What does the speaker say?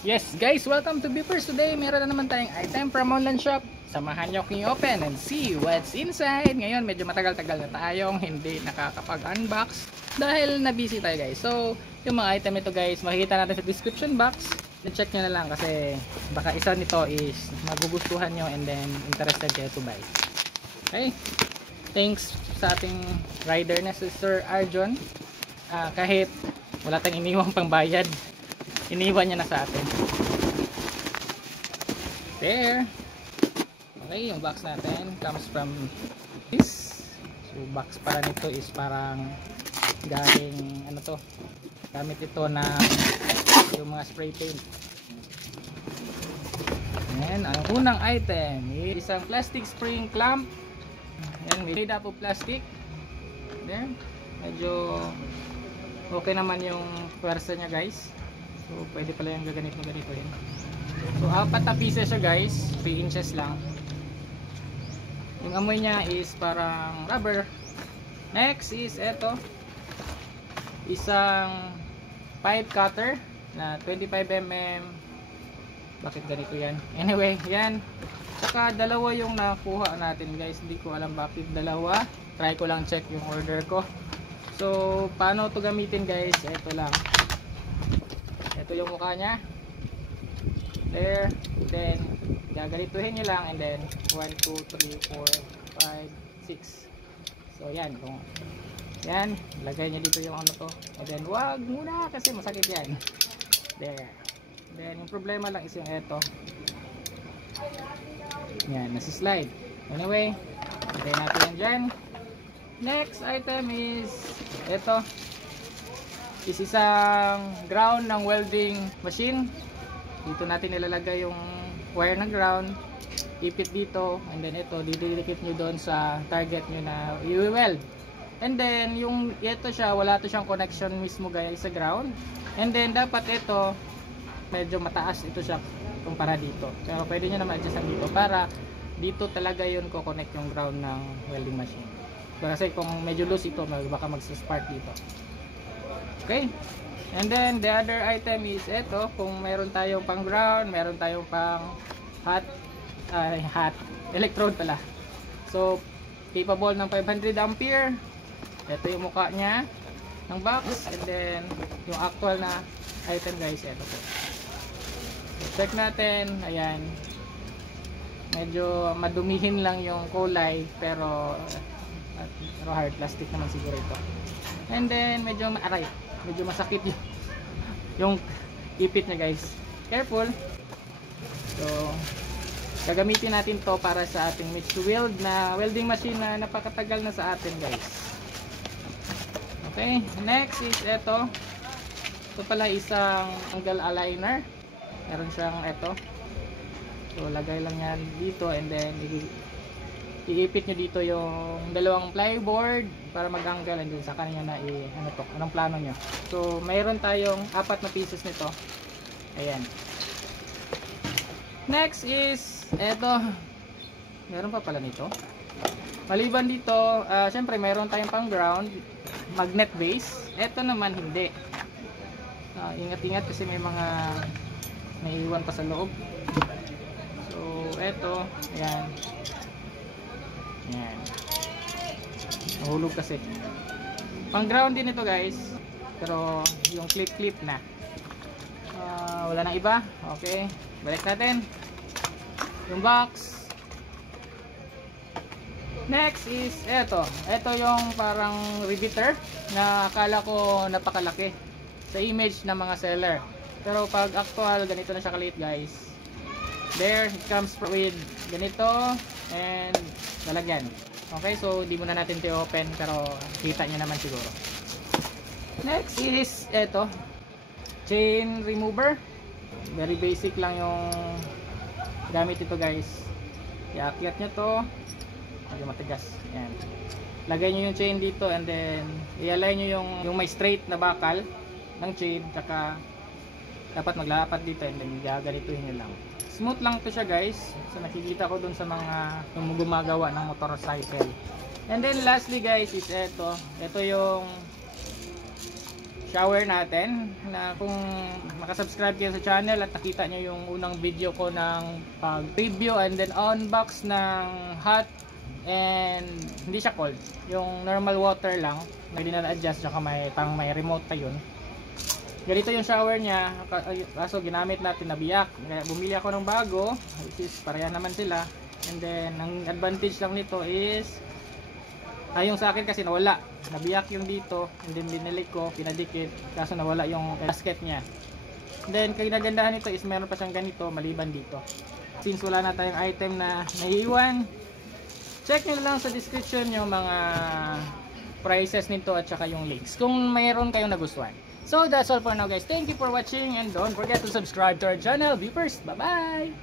Yes guys, welcome to Beepers. Today meron na naman tayong item from online shop. Samahan nyo kong i-open and see what's inside. Ngayon medyo matagal-tagal na tayong hindi nakakapag-unbox dahil na-busy tayo guys. So yung mga item ito guys, makikita natin sa description box. Check nyo na lang kasi baka isa nito is magugustuhan nyo and then interested kayo to buy. Okay, thanks sa ating rider na si Sir Arjon. Kahit wala tayong iniwang pangbayad, iniwan niya na sa atin. There. Okay, yung box natin comes from this. So box para nito is parang galing ano to, gamit ito na yung mga spray paint. Ayan, ang unang item is isang plastic spring clamp. Ayan, made up of plastic. There, medyo okay naman yung pwersa niya guys. So pwede pala yung gaganito yun. So apat na pieces siya guys, 3 inches lang. Yung amoy niya is parang rubber. Next is eto, isang pipe cutter na 25mm. Bakit ganito yan? Anyway, yan. Saka dalawa yung nakuha natin guys, hindi ko alam bakit dalawa. Try ko lang check yung order ko. So paano to gamitin guys? Eto lang. Ito yung mukha niya. There. Then gaganituhin nyo lang and then 1, 2, 3, 4, 5, 6. So yan. Yan. Lagay nyo dito yung ano to. And then wag muna kasi masakit yan. There. Then yung problema lang is yung eto. Yan. Nasislide. Anyway. Lagay natin yan dyan. Next item is eto. Is isang ground ng welding machine. Dito natin nilalagay yung wire ng ground, ipit dito, and then ito didikit nyo doon sa target nyo na i-weld. And then yung ito siya, wala to siyang connection mismo guys sa ground. And then dapat ito medyo mataas ito siya kumpara dito. Pero pwede nyo naman adjustan dito para dito talaga yun ko connect yung ground ng welding machine. Kasi kung medyo loose ito, baka mag-spark dito. Okay, and then the other item is ito. Kung meron tayong pang ground, meron tayong pang hot electrode pala. So capable ng 500 ampere. Ito yung mukha niya ng box, and then yung actual na item guys, ito po. So, check natin. Ayan, medyo madumihin lang yung kulay pero hard plastic naman siguro ito. And then medyo maaray, medyo masakit yung ipit niya guys. Careful. So gagamitin natin to para sa ating mix to weld na welding machine na napakatagal na sa atin guys. Okay, next is ito. Ito pala isang angle aligner. Meron siyang ito. So lagay lang yan dito and then iipit nyo dito yung dalawang plyboard para mag-angle, and then sa kanya na ano to, anong plano nyo. So mayroon tayong 4 na pieces nito. Ayan. Next is eto. Meron pa pala nito. Maliban dito, syempre mayroon tayong pang ground, magnet base. Eto naman hindi. Ingat-ingat kasi may mga naiiwan pa sa loob. So eto, ayan. Yan. Mahulog kasi. Pang ground din ito guys. Pero yung clip na. Wala nang iba. Okay. Balik natin. Yung box. Next is eto. Eto yung parang riveter na akala ko napakalaki sa image ng mga seller. Pero pag actual, ganito na siya kaliit guys. There, it comes with ganito and lalagyan. Okay, so hindi muna natin ito open pero kita nyo naman siguro. Next is eto, chain remover. Very basic lang yung gamit ito guys. Iakyat nyo to, medyo matigas. Yan. Lagay nyo yung chain dito and then i-align nyo yung may straight na bakal ng chain, saka dapat maglapat dito and then gaganituhin nyo lang. Smooth lang to siya guys. So nakikita ko dun sa mga gumagawa ng motorcycle. And then lastly guys is ito. Ito yung shower natin, na kung makasubscribe kayo sa channel at nakita nyo yung unang video ko ng pag review and then unbox ng hot and hindi siya cold, yung normal water lang, may dinala-adjust tsaka may remote pa yun. Ganito yung shower niya, kaso ginamit natin na biyak. Kaya bumili ako ng bago, which is pareha naman sila. And then ang advantage lang nito is yung sa akin kasi nawala, nabiyak yung dito, and then binili ko, pinadikit, kaso nawala yung gasket niya. And then kinagandahan nito is meron pa siyang ganito maliban dito. Since wala na tayong item na naiiwan, check nyo lang sa description yung mga prices nito at saka yung links kung mayroon kayong nagustuhan. So that's all for now guys. Thank you for watching and don't forget to subscribe to our channel. Be first. Bye bye!